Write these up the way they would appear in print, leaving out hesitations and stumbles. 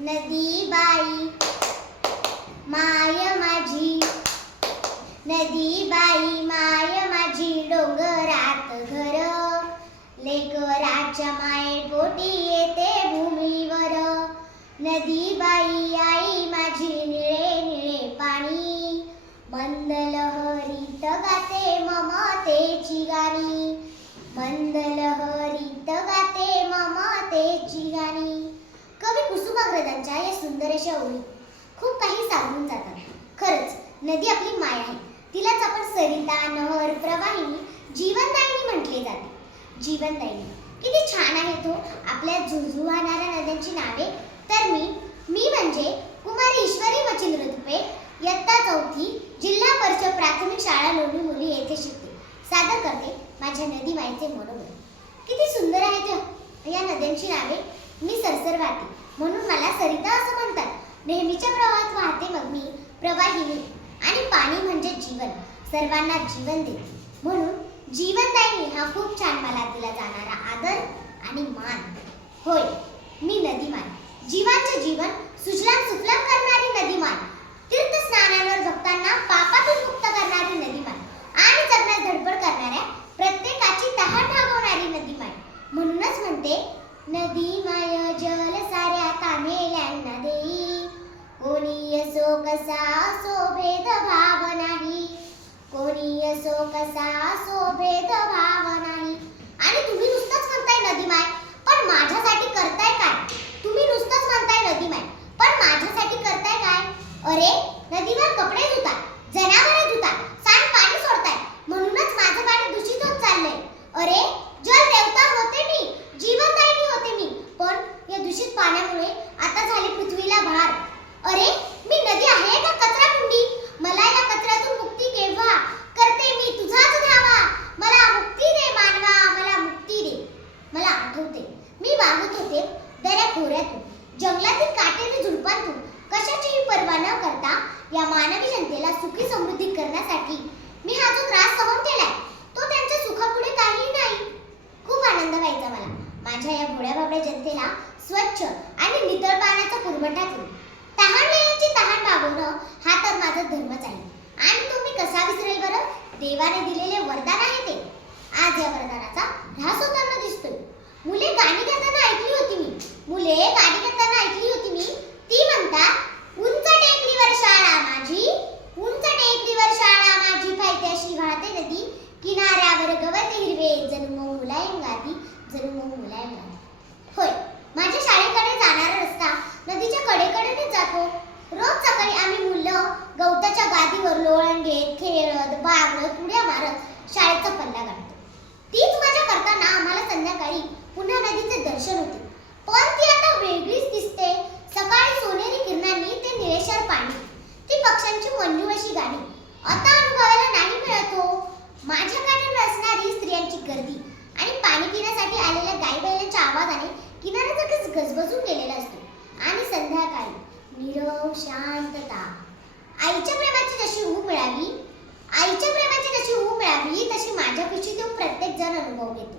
नदी बाई माय माझी, नदी बाई माय माझी, डोंगरात घर, लेकराच्या मायेपोटी येते भूमीवर. नदी बाई आई माझी, निळे निळे पाणी, मंद लहरीत गाते ममतेची गाणी, मंद लहरीत गाते ममतेची गाणी. कवी कुसुमाग्रजांच्या या सुंदर अशा ओळी खूप काही सांगून जातात. खरंच नदी आपली माय आहे. तिलाच आपण सरिता, नहर, प्रवाहिनी, जीवनदायिनी म्हटले जाते. जीवनदायिनी किती छान आहे तो आपल्या झुळझुळ वाहणाऱ्या नद्यांची नावे. तर मी म्हणजे कुमारी ईश्वरी मच्छिंद्र तुपे, इयत्ता 4थी, जिल्हा परिषद प्राथमिक शाळा लोणी मुली येथे शिकते. सादर करते माझ्या नदी मायेचे मनोगत. किती सुंदर आहेत या नद्यांची नावे. मी सरसर वाहते म्हणून मला सरिता असं म्हणतात. नेहमीच्या प्रवाहात वाहते मग मी प्रवाहिनी. आणि पाणी म्हणजे जीवन, सर्वांना जीवन देते म्हणून जीवनदायिनी हा खूप छान मला दिला जाणारा आदर आणि मान. होय, मी नदीमान, जीवांचे जीवन सुजलाम सुफलाम करणारी नदीमान, तीर्थस्नानांवर भक्तांना पापातून मुक्त करणारी नदीमान आणि जगण्यास धडपड करणाऱ्या प्रत्येकाची तहान भागवणारी नदीमान. म्हणूनच म्हणते, नदी माय जल साऱ्या तामेल्यांना देई, कोणी असो कसा असो भेदभाव नाही, कोणी असो कसा असो भेदभाव नाही. आणि तुम्ही नुसतंच म्हणताय नदी माय, पण माझ्यासाठी करताय काय? तुम्ही नुसतंच म्हणताय नदी माय, पण माझ्यासाठी करताय काय? अरे, नदीवर कपडे धुतात, जनावरे धुतात, सांडपाणी सोडताय, म्हणूनच माझं पाणी दूषित होत चाललंय. अरे, जल देवता होते मी, जीवनदायिनी होते मी, पण या दूषित पाण्यामुळे आता झाली पृथ्वीला भार. अरे, मी नदी आहे का कचराकुंडी? मला या कचऱ्यातून मुक्ती केव्हा? करते मी तुझाच धावा. मला मुक्ती दे मानवा, मला मुक्ती दे. मला आठवते, मी वाहत होते दऱ्या खोऱ्यातून, जंगलातील काटेरी झुडपांतून, कशाचीही पर्वा न करता या मानवी जनतेला सुखी समृद्धी करण्यासाठी मी हा जो त्रास सहन केलाय तो त्यांच्या सुखापुढे काहीही नाही. खूप आनंद व्हायचा मला माझ्या या भोळ्या भाबड्या जनतेला स्वच्छ आणि नितळ पाण्याचा पुरवठा करून. तहानलेल्यांची तहान भागवणं हा तर माझा धर्मच आहे. आणि तो मी कसा विसरेल बरं? देवाने दिलेले वरदान आहे ते. आज या वरदानाचा ऱ्हास होताना दिसतोय. मुले गाणी गाताना ऐकली होती मी, मुले गाणी गाताना ऐकली होती मी. ती म्हणतात, उंच टेकडीवर शाळा माझी, उंच टेकडीवर शाळा माझी, पायथ्याशी वाहते नदी, किनाऱ्यावर गवत हिरवे, जणू मऊ मुलायम गादी, जणू मऊ मुलायम गादी. होय, माझ्या शाळेकडे जाणारा रस्ता नदीच्या कडेकडेने जातो. रोज सकाळी आम्ही मुलं गवताच्या गादीवर लोळण घेत, खेळत, बागडत, उड्या मारत शाळेचा पल्ला गाठतो. तीच मजा करताना आम्हाला संध्याकाळी पुन्हा नदीचे दर्शन होते. पण ती आता वेगळीच दिसते. सकाळी सोनेरी किरणांनी ते निळेशार पाणी, ती पक्ष्यांची मंजू अशी गाणी आता अनुभवायला नाही मिळत हो. माझ्याकडे असणारी स्त्रियांची गर्दी आणि पाणी पिण्यासाठी आलेल्या गाई बैलांच्या आवाजाने किनारा सगळंच गजबजून गेलेला असतो. आणि संध्याकाळी नीरव शांतता. आईच्या प्रेमाची जशी ऊब मिळावी, आईच्या प्रेमाची जशी ऊब मिळावी तशी माझ्या कुशीत येऊन प्रत्येक जण अनुभव घेतो.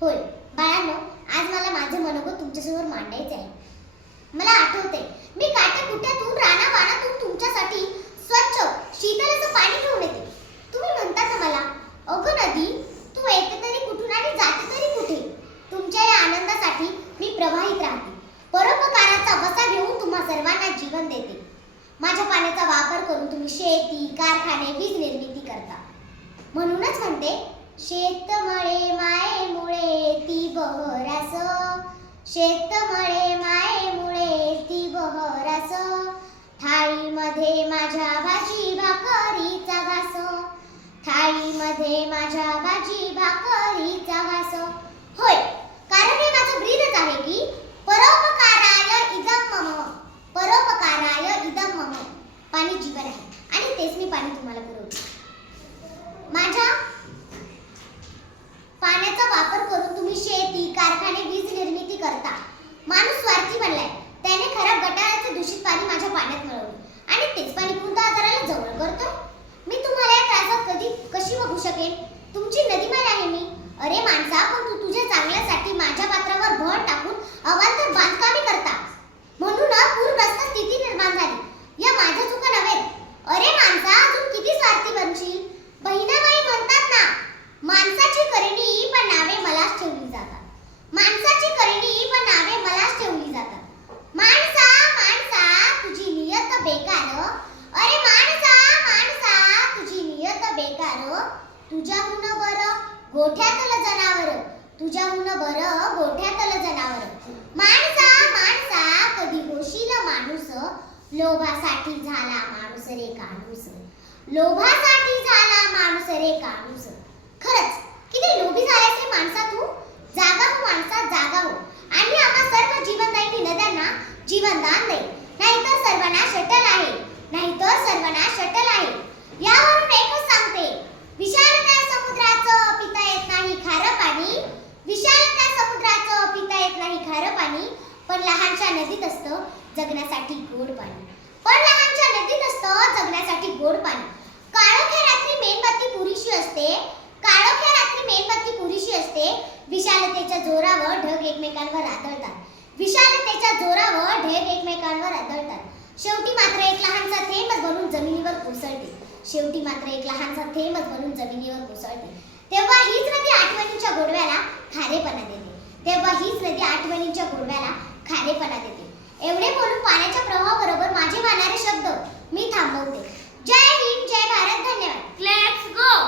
होय बाळांनो, आज मला माझे मनोगत तुमच्यासमोर मांडायचे आहे. मला आठवते, मी काट्याकुट्यातून, रानापानातून तुमच्यासाठी स्वच्छ शीतल असं पाणी घेऊन येते. तुम्ही म्हणता ना मला, अगं नदी, तू येते तरी कुठून आणि जाते तरी कुठे? तुमच्या या आनंदासाठी मी प्रवाहित राहते. परोपकाराचा वसा घेऊन तुम्हा सर्वांना जीवन देते. माझ्या पाण्याचा वापर करून तुम्ही शेती, कारखाने, वीज निर्मिती करता. म्हणूनच म्हणते, शेतमळे मायेमुळे ती बहरास, शेतमळे मायेमुळे ती बहरास, थाळीमध्ये माझ्या भाजी भाकरीचा घास, थाळीमध्ये माझ्या भाजी भाकरीचा घास. होय, कारण हे माझं ब्रीदच आहे की परोपकाराय इदं मम, परोपकाराय इदं मम. पाणी जीवन आहे आणि तेच मी पाणी तुम्हाला पुरवते. माझ्या पाण्याचा वापर करून तुम्ही शेती, कारखाने, वीज निर्मिती करता. माणूस स्वार्थी बनलाय. त्याने खराब गटाराचे दूषित पाणी माझ्या पाण्यात मिळवले आणि तेच पाणी पुन्हा आजाराला जवळ करतोय. मी तुम्हाला या त्रासात कशी बघू शकेन? तुमची नदीमान आहे मी. अरे माणसा, पण तू तुझ्या चांगल्यासाठी माझ्या पात्रावर भर टाकून अवांतर बांधकामे करता. म्हणून लोभासाठी झाला माणूस रे काणूस, लोभासाठी झाला माणूस रे काणूस. खरंच किती लोभी झालायस रे माणसा तू. जागा हो माणसा, जागा हो आणि आम्हा सर्व जीवनदायिनी नद्यांना जीवनदान दे. नाहीतर सर्वनाश अटल आहे, नाहीतर सर्वनाश अटल आहे. यावरून एकच सांगते, विशाल त्या समुद्राचं पिता येत नाही खारं पाणी, विशाल त्या समुद्राचं पिता येत नाही खारं पाणी, पण लहानशा नदीत असतं जगण्यासाठी गोड पाणी, पण लहानशा नदीत असतं जगण्यासाठी गोड पाणी. काळोख्या रात्री मेणबत्ती पुरीशी असते, काळोख्या रात्री मेणबत्ती पुरीशी असते, विशालतेच्या जोरावर ढग एकमेकांवर आदळतात, विशालतेच्या जोरावर ढग एकमेकांवर आदळतात. शेवटी मात्र एक लहानसा थेंबच बनून जमिनीवर कोसळते, शेवटी मात्र एक लहानसा थेंबच बनून जमिनीवर कोसळते. तेव्हा हीच नदी आठवणींच्या गोडव्याला खारेपणा देते, तेव्हा हीच नदी आठवणींच्या गोडव्याला खारेपणा देते. एवढे बोलून पाण्याच्या प्रवाहाबरोबर माझे वाहणारे शब्द मी थांबवते. जय हिंद, जय भारत, धन्यवाद. Let's go.